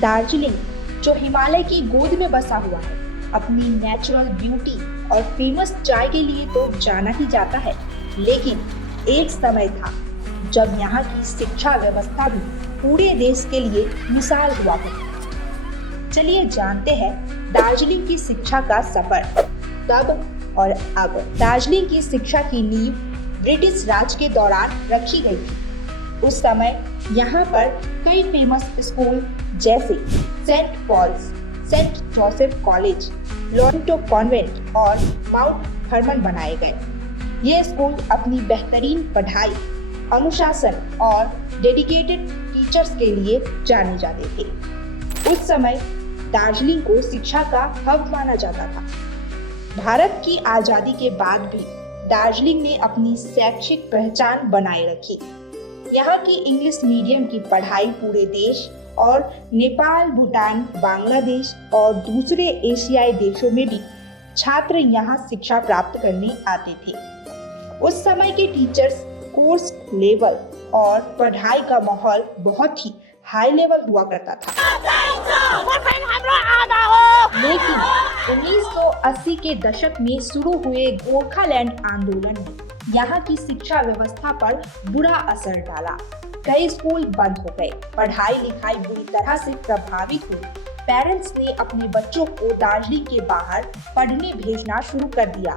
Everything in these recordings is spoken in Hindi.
दार्जिलिंग, जो हिमालय की गोद में बसा हुआ है, अपनी नेचुरल ब्यूटी और फेमस चाय के लिए तो जाना ही जाता है। लेकिन एक समय था जब यहाँ की शिक्षा व्यवस्था भी पूरे देश के लिए मिसाल हुआ करती। चलिए जानते हैं दार्जिलिंग की शिक्षा का सफर, तब और अब। दार्जिलिंग की शिक्षा की नींव ब्रिटिश राज के दौरान रखी गई थी। उस समय यहाँ पर कई फेमस स्कूल जैसे Saint Paul's, Saint Joseph College, Loreto Convent और माउंट हरमन बनाए गए। ये स्कूल अपनी बेहतरीन पढ़ाई, अनुशासन और डेडिकेटेड टीचर्स के लिए जाने जाते थे। उस समय दार्जिलिंग को शिक्षा का हब माना जाता था। भारत की आजादी के बाद भी दार्जिलिंग ने अपनी शैक्षिक पहचान बनाए रखी। यहाँ की इंग्लिश मीडियम की पढ़ाई पूरे देश और नेपाल, भूटान, बांग्लादेश और दूसरे एशियाई देशों में भी छात्र यहाँ शिक्षा प्राप्त करने आते थे। उस समय के टीचर्स, कोर्स लेवल और पढ़ाई का माहौल बहुत ही हाई लेवल हुआ करता था। लेकिन 1980 के दशक में शुरू हुए गोरखालैंड आंदोलन ने यहाँ की शिक्षा व्यवस्था पर बुरा असर डाला। कई स्कूल बंद हो गए, पढ़ाई लिखाई बुरी तरह से प्रभावित हुई। पेरेंट्स ने अपने बच्चों को दार्जिलिंग के बाहर पढ़ने भेजना शुरू कर दिया।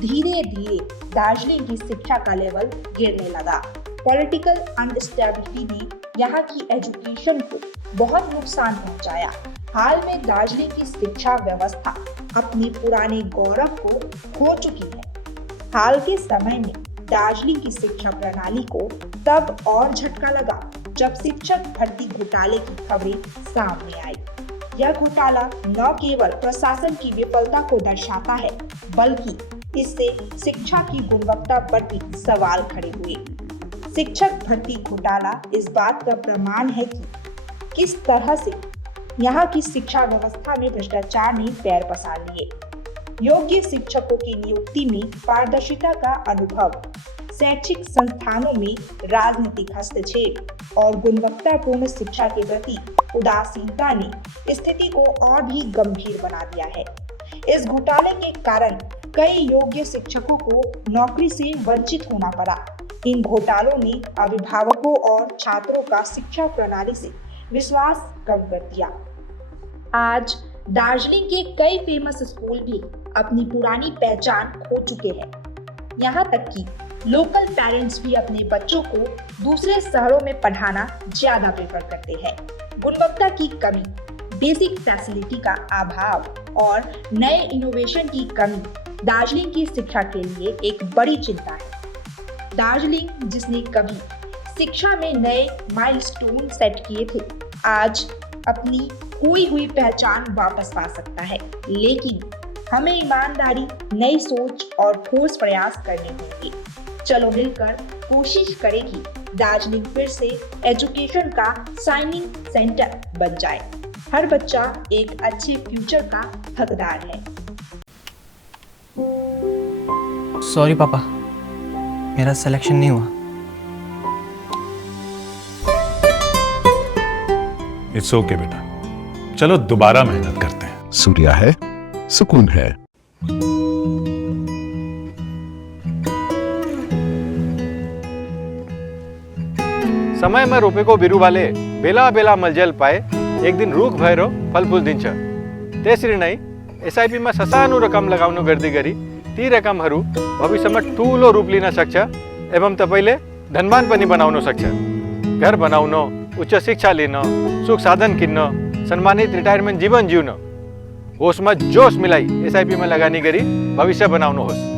धीरे धीरे दार्जिलिंग की शिक्षा का लेवल गिरने लगा। पॉलिटिकल अनस्टेबिलिटी ने यहाँ की एजुकेशन को बहुत नुकसान पहुँचाया। हाल में दार्जिलिंग की शिक्षा व्यवस्था अपने पुराने गौरव को खो चुकी है। हाल के समय में दार्जिलिंग की शिक्षा प्रणाली को तब और झटका लगा जब शिक्षक भर्ती घोटाले की खबरें सामने आई। यह घोटाला न केवल प्रशासन की विफलता को दर्शाता है, बल्कि इससे शिक्षा की गुणवत्ता पर भी सवाल खड़े हुए। शिक्षक भर्ती घोटाला इस बात का प्रमाण है कि किस तरह से यहाँ की शिक्षा व्यवस्था में भ्रष्टाचार ने पैर पसार लिए। योग्य शिक्षकों की नियुक्ति में पारदर्शिता का अनुभव, शैक्षिक संस्थानों में राजनीतिक हस्तक्षेप और गुणवत्तापूर्ण शिक्षा के प्रति उदासीनता ने स्थिति को और भी गंभीर बना दिया है। इस घोटाले के कारण कई योग्य शिक्षकों को नौकरी से वंचित होना पड़ा। इन घोटालों ने अभिभावकों और छात्रों का शिक्षा प्रणाली से विश्वास कम कर दिया। आज दार्जिलिंग के कई फेमस स्कूल भी अपनी पुरानी पहचान खो चुके हैं। यहाँ तक कि लोकल पेरेंट्स भी अपने बच्चों को दूसरे शहरों में पढ़ाना ज्यादा प्रेफर करते हैं। गुणवत्ता की कमी, बेसिक फैसिलिटी का अभाव और नए इनोवेशन की कमी दार्जिलिंग की शिक्षा के लिए एक बड़ी चिंता है। दार्जिलिंग, जिसने कभी शिक्षा में नए माइलस्टोन सेट किए थे, आज अपनी खोई हुई पहचान वापस पा सकता है। लेकिन हमें ईमानदारी, नई सोच और ठोस प्रयास करने होंगे। चलो मिलकर कोशिश करें कि दार्जिलिंग फिर से एजुकेशन का शाइनिंग सेंटर बन जाए। हर बच्चा एक अच्छे फ्यूचर का हकदार है। सॉरी पापा, मेरा सिलेक्शन नहीं हुआ। इट्स ओके बेटा, चलो दोबारा मेहनत करते हैं। सूर्या है, सुकून है। समय में रोपे को बिरु वाले बेला बेला मलजल पाए एक दिन रुख भएर फल फूल दिन्छ। त्यसरी नै एसआईपी मा ससानो रकम लगाउनु गर्दै गरी ती रकमहरू भविष्यमा ठूलो रूप लिन सक्छ एवं तपाईले धनवान पनि बनाउन सक्छ। घर बनाउन, उच्च शिक्षा लिन, सुख साधन किन्न, सम्मानित रिटायरमेन्ट जीवन जिउन, होसमा जोश मिलाई एसआईपी में लगानी गरी भविष्य बनाउनुहोस्।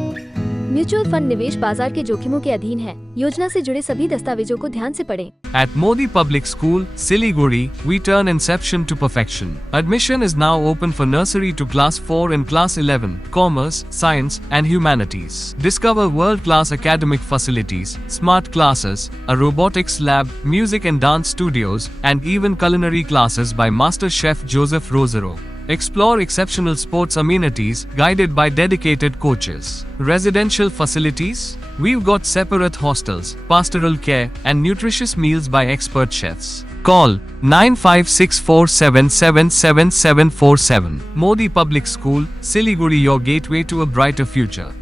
म्यूचुअल फंड निवेश बाजार के जोखिमों के अधीन है। योजना से जुड़े सभी दस्तावेजों को ध्यान से पढ़ें। At Modi Public School, Siliguri, we turn inception to perfection. Admission is now open for nursery to class 4 and class 11, commerce, science and humanities. Discover world-class academic facilities, smart classes, a robotics lab, music and dance studios, and even culinary classes by Master Chef Joseph Rosero. Explore exceptional sports amenities guided by dedicated coaches. Residential facilities? We've got separate hostels, pastoral care, and nutritious meals by expert chefs. Call 9564777747. Modi Public School, Siliguri, your gateway to a brighter future.